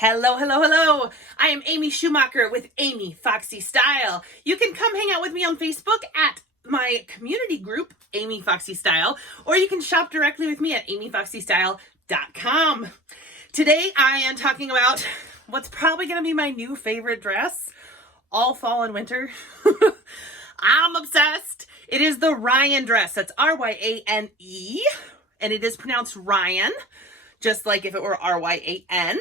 Hello, hello, hello. I am Amy Schumacher with Amy Foxy Style. You can come hang out with me on Facebook at my community group, Amy Foxy Style, or you can shop directly with me at amyfoxystyle.com. Today I am talking about what's probably going to be my new favorite dress all fall and winter. I'm obsessed. It is the Ryan dress. That's R-Y-A-N-E, and it is pronounced Ryan, just like if it were R-Y-A-N.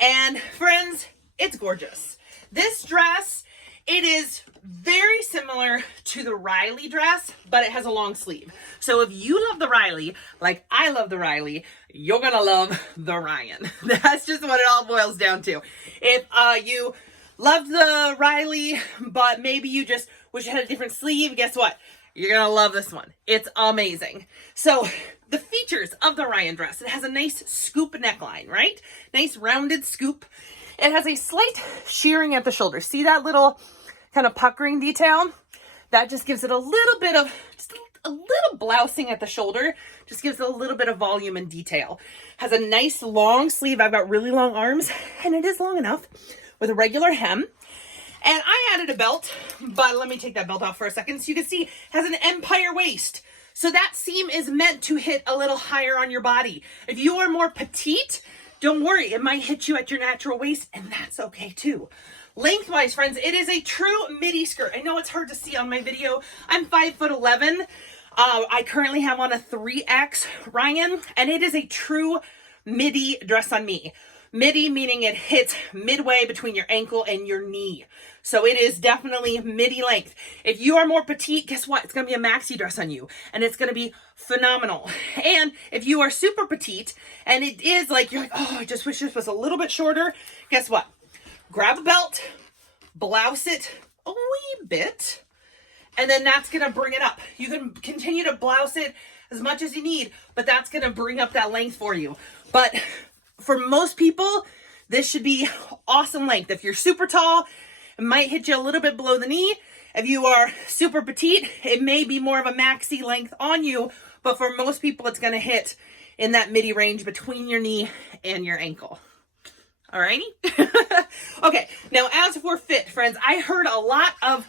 And friends, it's gorgeous. This dress, it is very similar to the Riley dress, but it has a long sleeve. So if you love the Riley, like I love the Riley, you're gonna love the Ryan. That's just what it all boils down to. If you loved the Riley, but maybe you just wish it had a different sleeve, guess what? You're gonna love this one. It's amazing. So the features of the Ryan dress, it has a nice scoop neckline, right? Nice rounded scoop. It has a slight shearing at the shoulder. See that little kind of puckering detail? That just gives it a little bit of, just a little blousing at the shoulder. Just gives it a little bit of volume and detail. Has a nice long sleeve. I've got really long arms, and it is long enough with a regular hem. And I added a belt, but let me take that belt off for a second so you can see it has an empire waist. So that seam is meant to hit a little higher on your body. If you are more petite, don't worry, it might hit you at your natural waist, and that's okay too. Lengthwise, friends, it is a true midi skirt. I know it's hard to see on my video. I'm 5'11". I currently have on a 3X Ryan, and it is a true midi dress on me. Midi meaning it hits midway between your ankle and your knee. So it is definitely midi length. If you are more petite, guess what? It's going to be a maxi dress on you, and it's going to be phenomenal. And if you are super petite and it is like, you're like, oh, I just wish this was a little bit shorter, guess what? Grab a belt, blouse it a wee bit, and then that's going to bring it up. You can continue to blouse it as much as you need, but that's going to bring up that length for you. But for most people, this should be awesome length. If you're super tall, it might hit you a little bit below the knee. If you are super petite, it may be more of a maxi length on you, but for most people, it's going to hit in that midi range between your knee and your ankle. Alrighty? Okay, now as for fit, friends, I heard a lot of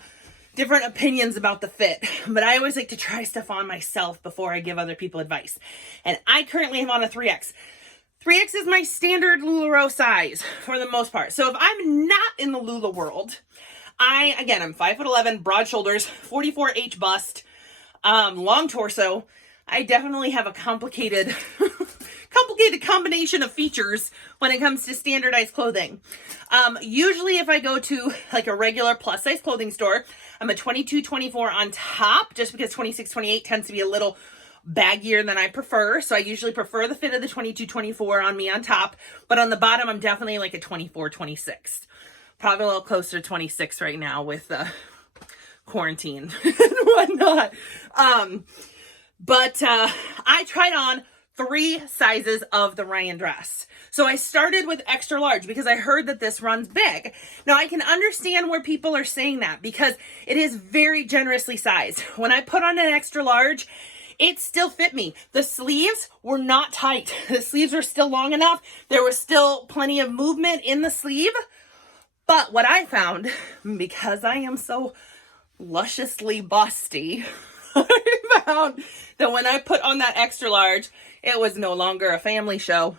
different opinions about the fit, but I always like to try stuff on myself before I give other people advice. And I currently am on a 3X. 3X is my standard LuLaRoe size for the most part. So if I'm not in the Lula world, I'm 5'11", broad shoulders, 44H bust, long torso. I definitely have a complicated combination of features when it comes to standardized clothing. Usually if I go to like a regular plus size clothing store, I'm a 22, 24 on top, just because 26, 28 tends to be a little baggier than I prefer. So I usually prefer the fit of the 22, 24 on me on top, but on the bottom, I'm definitely like a 24, 26. Probably a little closer to 26 right now with quarantine and whatnot. But I tried on 3 sizes of the Ryan dress. So I started with extra large because I heard that this runs big. Now I can understand where people are saying that because it is very generously sized. When I put on an extra large, it still fit me. The sleeves were not tight. The sleeves were still long enough. There was still plenty of movement in the sleeve. But what I found, because I am so lusciously busty, I found that when I put on that extra large, it was no longer a family show.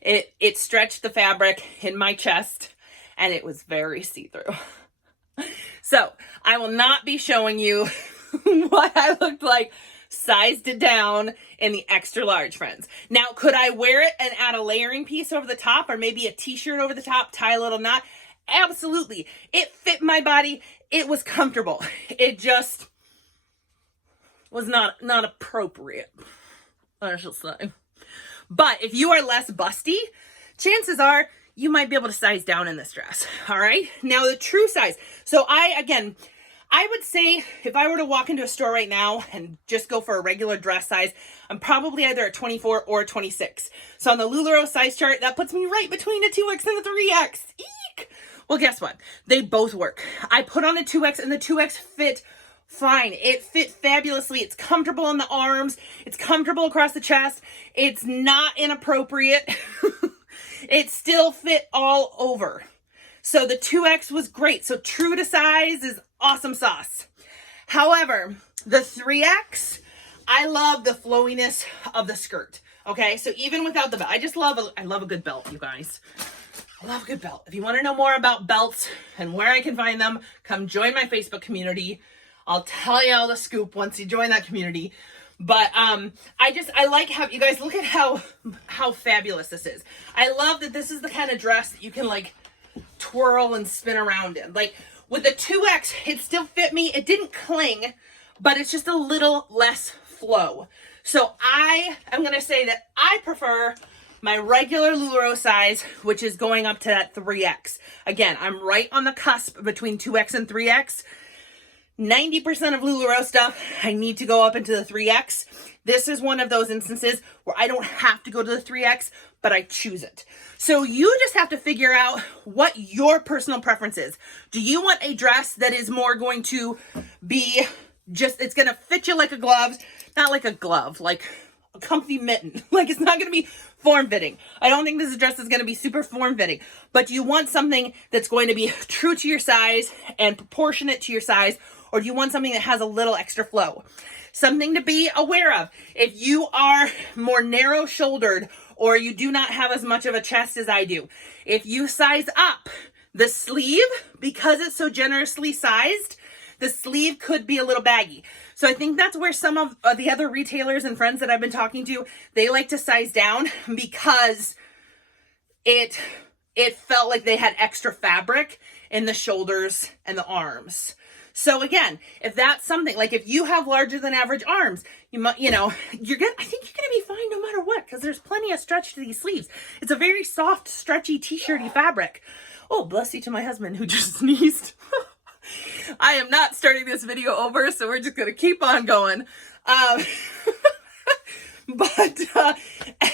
It stretched the fabric in my chest, and it was very see-through. So I will not be showing you what I looked like sized it down in the extra large, friends. Now, could I wear it and add a layering piece over the top, or maybe a t-shirt over the top, tie a little knot? Absolutely. It fit my body. It was comfortable. It just was not appropriate, I should say. But if you are less busty, chances are you might be able to size down in this dress. All right. Now the true size. So I would say if I were to walk into a store right now and just go for a regular dress size, I'm probably either a 24 or a 26. So on the LuLaRoe size chart, that puts me right between a 2X and a 3X. Eek! Well, guess what? They both work. I put on a 2X and the 2X fit fine. It fit fabulously. It's comfortable on the arms. It's comfortable across the chest. It's not inappropriate. it still fit all over. So the 2X was great. So true to size is awesome sauce. However, the 3X, I love the flowiness of the skirt. Okay, so even without the belt, I love a good belt, you guys. I love a good belt. If you want to know more about belts and where I can find them, come join my Facebook community. I'll tell you all the scoop once you join that community. But I like how you guys look at how fabulous this is. I love that this is the kind of dress that you can like twirl and spin around in. Like with the 2X, it still fit me. It didn't cling, but it's just a little less flow. So I'm going to say that I prefer my regular LuLaRoe size, which is going up to that 3X. Again, I'm right on the cusp between 2X and 3X. 90% of LuLaRoe stuff, I need to go up into the 3X. This is one of those instances where I don't have to go to the 3X, but I choose it. So you just have to figure out what your personal preference is. Do you want a dress that is more going to be it's going to fit you like a glove, not like a glove, like a comfy mitten. Like it's not going to be form-fitting. I don't think this dress is going to be super form-fitting, but do you want something that's going to be true to your size and proportionate to your size, or do you want something that has a little extra flow? Something to be aware of. If you are more narrow-shouldered or you do not have as much of a chest as I do, if you size up the sleeve, because it's so generously sized, the sleeve could be a little baggy. So I think that's where some of the other retailers and friends that I've been talking to, they like to size down because it felt like they had extra fabric in the shoulders and the arms. So again, if that's something, like if you have larger than average arms, I think you're gonna be fine no matter what, because there's plenty of stretch to these sleeves. It's a very soft, stretchy, t-shirty fabric. Oh, bless you to my husband who just sneezed. I am not starting this video over, so we're just going to keep on going.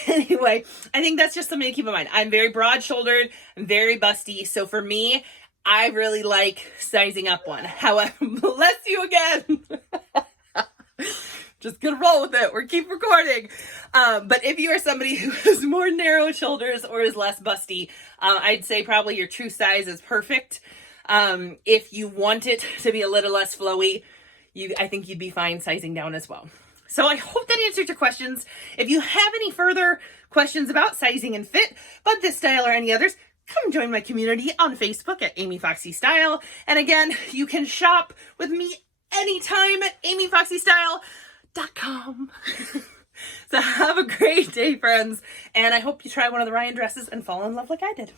Anyway, I think that's just something to keep in mind. I'm very broad-shouldered. I'm very busty. So for me, I really like sizing up one. However, bless you again. Just going to roll with it. We're keep recording. But if you are somebody who has more narrow shoulders or is less busty, I'd say probably your true size is perfect. If you want it to be a little less flowy, I think you'd be fine sizing down as well. So I hope that answered your questions. If you have any further questions about sizing and fit, about this style or any others, come join my community on Facebook at Amy Foxy Style. And again, you can shop with me anytime at amyfoxystyle.com. So have a great day, friends. And I hope you try one of the Ryan dresses and fall in love like I did.